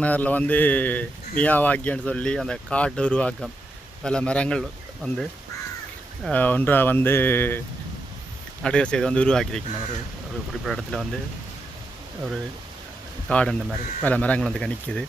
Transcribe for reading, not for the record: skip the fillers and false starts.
நகரில் வந்து மியாவாக்கின்னு சொல்லி அந்த காட்டு உருவாக்கம் பல மரங்கள் வந்து ஒன்றாக வந்து நடுக செய்து வந்து உருவாக்கியிருக்கணும். ஒரு குறிப்பிட்ட இடத்துல வந்து ஒரு காடு அந்த மாதிரி பல மரங்கள் வந்து கணிக்குது.